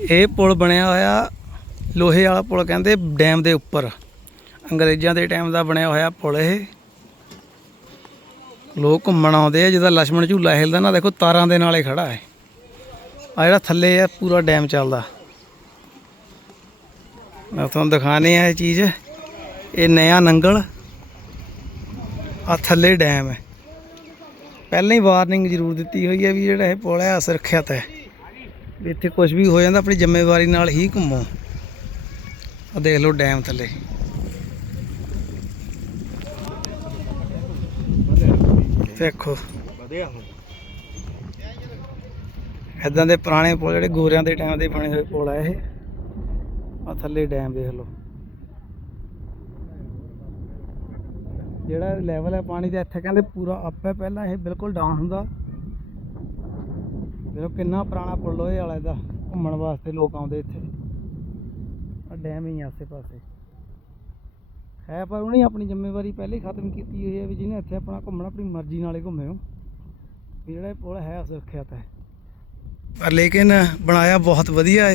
ਇਹ ਪੁਲ ਬਣਿਆ ਹੋਇਆ ਲੋਹੇ ਵਾਲਾ ਪੁਲ ਕਹਿੰਦੇ ਡੈਮ ਦੇ ਉੱਪਰ। ਅੰਗਰੇਜ਼ਾਂ ਦੇ ਟਾਈਮ ਦਾ ਬਣਿਆ ਹੋਇਆ ਪੁਲ ਇਹ। ਲੋਕ ਘੁੰਮਣ ਆਉਂਦੇ ਆ ਜਿਹਦਾ ਲక్ష్మణ ਝੂਲਾ ਹਿਲਦਾ ਨਾ, ਦੇਖੋ ਤਾਰਾਂ ਦੇ ਨਾਲੇ ਖੜਾ ਹੈ। ਆ ਜਿਹੜਾ ਥੱਲੇ ਆ, ਪੂਰਾ ਡੈਮ ਚੱਲਦਾ। ਮੈਂ ਤੁਹਾਨੂੰ ਦਿਖਾਣੇ ਆ ਇਹ ਚੀਜ਼। ਇਹ ਨਿਆ ਨੰਗਲ। ਆ ਥੱਲੇ ਡੈਮ ਹੈ। ਪਹਿਲਾਂ ਹੀ ਵਾਰਨਿੰਗ ਜ਼ਰੂਰ ਦਿੱਤੀ ਹੋਈ ਹੈ ਵੀ ਜਿਹੜਾ ਇਹ ਪੁਲ ਹੈ ਅਸੁਰੱਖਿਅਤ ਹੈ। ਇੱਥੇ ਕੁਝ ਵੀ ਹੋ ਜਾਂਦਾ, ਆਪਣੀ ਜ਼ਿੰਮੇਵਾਰੀ ਨਾਲ ਹੀ ਘੁੰਮੋ। ਆ ਦੇਖ ਲਓ ਡੈਮ ਥੱਲੇ। ਦੇਖੋ। ਵਧਿਆ ਇਦਾਂ ਦੇ ਪੁਰਾਣੇ ਪੁਲ, ਜਿਹੜੇ ਗੋਰਿਆਂ ਦੇ ਟਾਈਮ ਦੇ ਬਣੇ ਹੋਏ ਪੁਲ ਆ ਇਹ। ਆ ਥੱਲੇ ਡੈਮ ਦੇਖ ਲਓ। ਜਿਹੜਾ ਲੈਵਲ ਹੈ ਪਾਣੀ ਦਾ, ਇੱਥੇ ਕਹਿੰਦੇ ਪੂਰਾ ਅਪ ਹੈ ਪਹਿਲਾਂ ਇਹ ਬਿਲਕੁਲ ਡਾਊਨ ਹੁੰਦਾ। ਦੇਖੋ ਕਿੰਨਾ ਪੁਰਾਣਾ ਪੁਲ ਹੋਏ ਵਾਲਾ, ਇਹਦਾ ਘੁੰਮਣ ਵਾਸਤੇ ਲੋਕ ਆਉਂਦੇ ਇੱਥੇ। ਆ ਡੈਮ ਹੀ ਆਸੇ ਪਾਸੇ ਹੈ ਪਰ ਉਹਨੇ ਆਪਣੀ ਜ਼ਿੰਮੇਵਾਰੀ ਪਹਿਲੇ ਖਤਮ ਕੀਤੀ ਹੋਈ ਹੈ ਵੀ ਜਿਹਨੇ ਇੱਥੇ ਆਪਣਾ ਘੁੰਮਣਾ, ਆਪਣੀ ਮਰਜ਼ੀ ਨਾਲੇ ਘੁੰਮੇ ਹੋ ਜਿਹੜਾ ਇਹ ਪੁਲ ਹੈ ਸੁਰੱਖਿਆ ਤਾਂ ਪਰ ਲੇਕਿਨ ਬਣਾਇਆ ਬਹੁਤ ਵਧੀਆ ਹੈ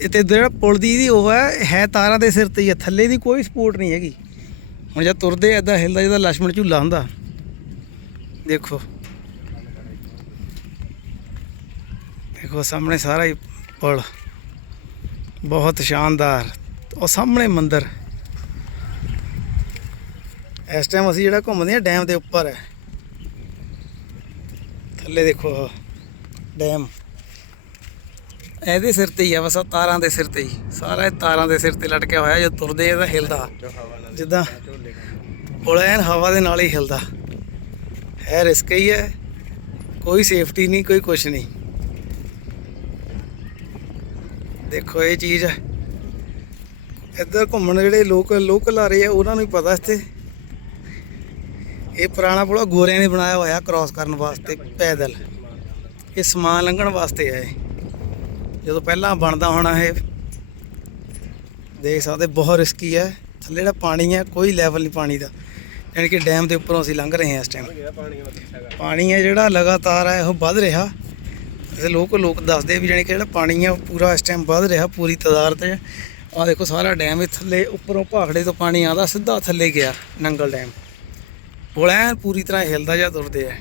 ਇੱਥੇ ਜਿਹੜਾ ਪੁਲ ਦੀ ਇਹਦੀ ਉਹ ਹੈ ਹੈ ਤਾਰਾਂ ਦੇ ਸਿਰ ਤੇ ਹੀ ਹੈ ਥੱਲੇ ਦੀ ਕੋਈ ਸਪੋਰਟ ਨਹੀਂ ਹੈਗੀ। ਹੁਣ ਜਦ ਤੁਰਦੇ ਐਦਾਂ ਹਿਲਦਾ, ਜਿਹਦਾ ਲక్ష్మణ ਝੂਲਾ ਹੁੰਦਾ। ਦੇਖੋ। ਦੇਖੋ, ਸਾਹਮਣੇ ਸਾਰਾ ਹੀ ਪੁਲ। ਬਹੁਤ ਸ਼ਾਨਦਾਰ। ਉਹ ਸਾਹਮਣੇ ਮੰਦਿਰ। ਇਸ ਟਾਈਮ ਅਸੀਂ ਜਿਹੜਾ ਘੁੰਮਦੇ ਆ ਡੈਮ ਦੇ ਉੱਪਰ ਹੈ। ਥੱਲੇ ਦੇਖੋ ਡੈਮ ਇਹਦੇ ਸਿਰ ਤੇ ਹੀ ਆ, ਬਸ ਤਾਰਾਂ ਦੇ ਸਿਰ ਤੇ ਹੀ। ਸਾਰਾ ਇਹ ਤਾਰਾਂ ਦੇ ਸਿਰ ਤੇ ਲਟਕਿਆ ਹੋਇਆ, ਜੇ ਤੁਰਦੇ ਇਹਦਾ ਹਿਲਦਾ। ਜਿੱਦਾਂ ਪੁਲ ਐਨ ਹਵਾ ਦੇ ਨਾਲ ਹੀ ਹਿਲਦਾ। ਹੈ ਰਿਸਕ ਹੀ ਹੈ। ਕੋਈ ਸੇਫਟੀ ਨਹੀਂ, ਕੋਈ ਕੁਛ ਨਹੀਂ। ਦੇਖੋ ਇਹ ਚੀਜ਼ ਹੈ। ਇੱਧਰ ਘੁੰਮਣ ਜਿਹੜੇ ਲੋਕ, ਲੋਕਲ ਆ ਰਹੇ ਆ, ਉਹਨਾਂ ਨੂੰ ਹੀ ਪਤਾ ਇੱਥੇ। ਇਹ ਪੁਰਾਣਾ ਪੁਲ ਗੋਰਿਆਂ ਨੇ ਬਣਾਇਆ ਹੋਇਆ ਕ੍ਰਾਸ ਕਰਨ ਵਾਸਤੇ ਪੈਦਲ। ਇਹ ਸਮਾਨ ਲੰਘਣ ਵਾਸਤੇ ਹੈ ਜਦੋਂ ਪਹਿਲਾਂ ਬਣਦਾ ਹੋਣਾ ਇਹ, ਦੇਖ ਸਕਦੇ, ਬਹੁਤ ਰਿਸਕੀ ਹੈ ਥੱਲੇ ਜਿਹੜਾ ਪਾਣੀ ਹੈ ਕੋਈ ਲੈਵਲ ਨਹੀਂ ਪਾਣੀ ਦਾ। ਯਾਨੀ ਕਿ ਡੈਮ ਦੇ ਉੱਪਰੋਂ ਅਸੀਂ ਲੰਘ ਰਹੇ ਹਾਂ ਇਸ ਟਾਈਮ ਪਾਣੀ ਹੈ ਜਿਹੜਾ ਲਗਾਤਾਰ ਹੈ ਉਹ ਵੱਧ ਰਿਹਾ। ਵੈਸੇ ਲੋਕ ਲੋਕ ਦੱਸਦੇ ਵੀ ਜਾਣੀ ਕਿ ਜਿਹੜਾ ਪਾਣੀ ਆ ਉਹ ਪੂਰਾ ਇਸ ਟਾਈਮ ਵੱਧ ਰਿਹਾ, ਪੂਰੀ ਤਦਾਰ ਤੇ। ਆਹ ਦੇਖੋ ਸਾਰਾ ਡੈਮ ਇਹ ਥੱਲੇ, ਉੱਪਰੋਂ ਭਾਖੜੇ ਤੋਂ ਪਾਣੀ ਆਉਂਦਾ, ਸਿੱਧਾ ਥੱਲੇ ਗਿਆ ਨੰਗਲ ਡੈਮ ਪੁਲ ਐਨ ਪੂਰੀ ਤਰ੍ਹਾਂ ਹਿਲਦਾ ਜਾਂ ਤੁਰਦੇ ਆ।